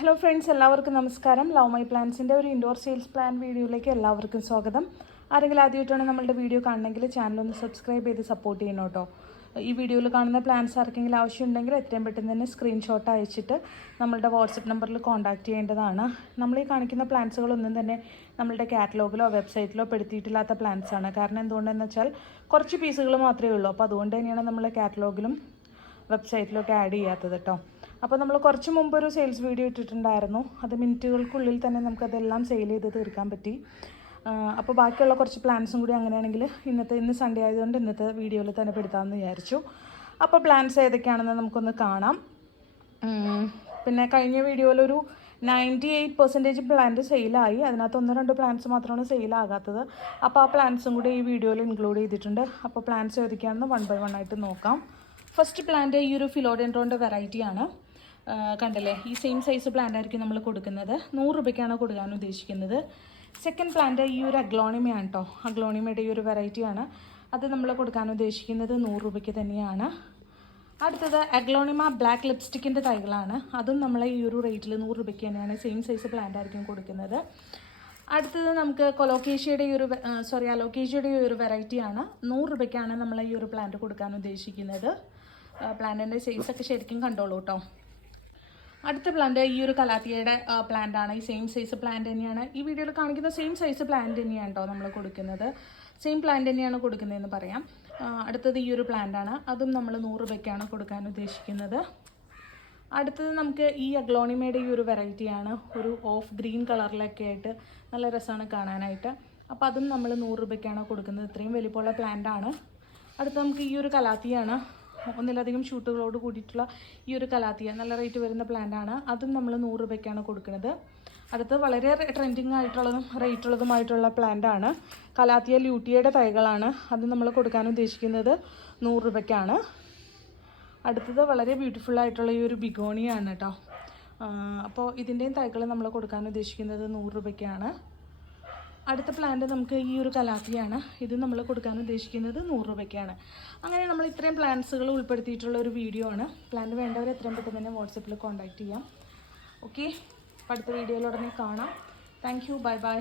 Hello friends, എല്ലാവർക്കും നമസ്കാരം. Love my പ്ലാന്റ്സിൻ്റെ ഒരു ഇൻഡോർ സെയിൽസ് പ്ലാൻ വീഡിയോയിലേക്ക് എല്ലാവർക്കും സ്വാഗതം. ആരെങ്കിലും ആദ്യമായിട്ടാണ് നമ്മളുടെ വീഡിയോ കാണണമെങ്കിൽ ചാനലൊന്ന് സബ്സ്ക്രൈബ് ചെയ്ത് സപ്പോർട്ട് ചെയ്യണം കേട്ടോ. ഈ വീഡിയോയിൽ കാണുന്ന പ്ലാൻസ് ആർക്കെങ്കിലും ആവശ്യമുണ്ടെങ്കിൽ എത്രയും പെട്ടെന്ന് തന്നെ സ്ക്രീൻഷോട്ട് അയച്ചിട്ട് നമ്മളുടെ വാട്സപ്പ് നമ്പറിൽ കോൺടാക്ട് ചെയ്യേണ്ടതാണ്. നമ്മൾ ഈ കാണിക്കുന്ന പ്ലാൻസുകളൊന്നും തന്നെ നമ്മളുടെ കാറ്റലോഗിലോ വെബ്സൈറ്റിലോ പെടുത്തിയിട്ടില്ലാത്ത പ്ലാൻസ് ആണ്. കാരണം എന്തുകൊണ്ടെന്ന് വെച്ചാൽ കുറച്ച് പീസുകൾ മാത്രമേ ഉള്ളൂ. അപ്പോൾ അതുകൊണ്ട് തന്നെയാണ് നമ്മൾ കാറ്റലോഗിലും വെബ്സൈറ്റിലൊക്കെ ആഡ് ചെയ്യാത്തത് കേട്ടോ. അപ്പോൾ നമ്മൾ കുറച്ച് മുമ്പ് ഒരു സെയിൽസ് വീഡിയോ ഇട്ടിട്ടുണ്ടായിരുന്നു. അത് മിനിറ്റുകൾക്കുള്ളിൽ തന്നെ നമുക്കതെല്ലാം സെയിൽ ചെയ്ത് തീർക്കാൻ പറ്റി. അപ്പോൾ ബാക്കിയുള്ള കുറച്ച് പ്ലാൻസും കൂടി അങ്ങനെയാണെങ്കിൽ ഇന്ന് സൺഡേ ആയതുകൊണ്ട് ഇന്നത്തെ വീഡിയോയിൽ തന്നെ പെടുത്താമെന്ന് വിചാരിച്ചു. അപ്പോൾ പ്ലാൻസ് ഏതൊക്കെയാണെന്ന് നമുക്കൊന്ന് കാണാം. പിന്നെ കഴിഞ്ഞ വീഡിയോയിലൊരു 98% പ്ലാന്റ് സെയിലായി. അതിനകത്ത് 1-2 പ്ലാൻസ് മാത്രമാണ് സെയിലാകാത്തത്. അപ്പോൾ ആ പ്ലാൻസും കൂടി ഈ വീഡിയോയിൽ ഇൻക്ലൂഡ് ചെയ്തിട്ടുണ്ട്. അപ്പോൾ പ്ലാൻസ് ഏതൊക്കെയാണെന്ന് 1 by 1 ആയിട്ട് നോക്കാം. ഫസ്റ്റ് പ്ലാന്റ് ഈ ഒരു ഫിലോഡെൻഡ്രോൻ്റെ വെറൈറ്റിയാണ്. കണ്ടല്ലേ, ഈ സെയിം സൈസ് പ്ലാന്റ് ആയിരിക്കും നമ്മൾ കൊടുക്കുന്നത്. 100 രൂപയ്ക്കാണ് കൊടുക്കാൻ ഉദ്ദേശിക്കുന്നത്. സെക്കൻഡ് പ്ലാന്റ് ഈ ഒരു അഗ്ലോണിമയാണ് കേട്ടോ. അഗ്ലോണിമയുടെ ഈ ഒരു വെറൈറ്റിയാണ്. അത് നമ്മൾ കൊടുക്കാൻ ഉദ്ദേശിക്കുന്നത് 100 രൂപയ്ക്ക് തന്നെയാണ്. അടുത്തത് അഗ്ലോണിമ ബ്ലാക്ക് ലിപ്സ്റ്റിക്കിൻ്റെ തൈകളാണ്. അതും നമ്മൾ ഈ ഒരു റേറ്റിൽ 100 രൂപയ്ക്ക് തന്നെയാണ് സെയിം സൈസ് പ്ലാന്റ് ആയിരിക്കും കൊടുക്കുന്നത്. അടുത്തത് നമുക്ക് അലോക്കേഷ്യയുടെ ഈ ഒരു വെറൈറ്റിയാണ്. 100 രൂപയ്ക്കാണ് നമ്മൾ ഈ ഒരു പ്ലാന്റ് കൊടുക്കാൻ ഉദ്ദേശിക്കുന്നത്. പ്ലാന്റിൻ്റെ സൈസൊക്കെ ശരിക്കും കണ്ടോളൂ കേട്ടോ. അടുത്ത പ്ലാന്റ് ഈ ഒരു കലാത്തിയയുടെ പ്ലാന്റ് ആണ്. ഈ സെയിം സൈസ് പ്ലാന്റ് തന്നെയാണ് ഈ വീഡിയോയിൽ കാണിക്കുന്ന സെയിം സൈസ് പ്ലാന്റ് തന്നെയാണ് കേട്ടോ നമ്മൾ കൊടുക്കുന്നത്. സെയിം പ്ലാന്റ് തന്നെയാണ് കൊടുക്കുന്നതെന്ന് പറയാം. അടുത്തത് ഈ ഒരു പ്ലാന്റ് ആണ്. അതും നമ്മൾ 100 രൂപയ്ക്കാണ് കൊടുക്കാൻ ഉദ്ദേശിക്കുന്നത്. അടുത്തത് നമുക്ക് ഈ അഗ്ലോണിമയുടെ ഈ ഒരു വെറൈറ്റിയാണ്. ഒരു ഓഫ് ഗ്രീൻ കളറിലൊക്കെ ആയിട്ട് നല്ല രസമാണ് കാണാനായിട്ട്. അപ്പോൾ അതും നമ്മൾ 100 രൂപയ്ക്കാണ് കൊടുക്കുന്നത്. ഇത്രയും വലിപ്പമുള്ള പ്ലാന്റ് ആണ്. അടുത്ത നമുക്ക് ഈ ഒരു കലാത്തിയാണ്. ഒന്നിലധികം ഷൂട്ടുകളോട് കൂടിയിട്ടുള്ള ഈ ഒരു കലാത്തിയ നല്ല റേറ്റ് വരുന്ന പ്ലാന്റ് ആണ്. അതും നമ്മൾ 100 രൂപയ്ക്കാണ് കൊടുക്കുന്നത്. അടുത്ത് വളരെ ട്രെൻഡിങ് ആയിട്ടുള്ളതും റേറ്റുള്ളതുമായിട്ടുള്ള പ്ലാന്റ് ആണ്. കലാത്തിയ ല്യൂട്ടിയയുടെ തൈകളാണ്. അത് നമ്മൾ കൊടുക്കാൻ ഉദ്ദേശിക്കുന്നത് 100 രൂപയ്ക്കാണ്. അടുത്തത് വളരെ ബ്യൂട്ടിഫുൾ ആയിട്ടുള്ള ഈ ഒരു ബിഗോണിയാണ് കേട്ടോ. അപ്പോൾ ഇതിൻ്റെയും തൈകൾ നമ്മൾ കൊടുക്കാൻ ഉദ്ദേശിക്കുന്നത് 100 രൂപയ്ക്കാണ്. അടുത്ത പ്ലാന്റ് നമുക്ക് ഈ ഒരു കലാത്തിയാണ്. ഇത് നമ്മൾ കൊടുക്കാൻ ഉദ്ദേശിക്കുന്നത് 100 രൂപയ്ക്കാണ്. അങ്ങനെ നമ്മൾ ഇത്രയും പ്ലാന്റ്സുകൾ ഉൾപ്പെടുത്തിയിട്ടുള്ള ഒരു വീഡിയോ ആണ്. പ്ലാന്റ് വേണ്ടവർ എത്രയും പെട്ടെന്ന് തന്നെ വാട്സപ്പിൽ കോൺടാക്റ്റ് ചെയ്യാം. ഓക്കെ, അടുത്ത വീഡിയോയിലുടനെ കാണാം. Thank you, bye bye.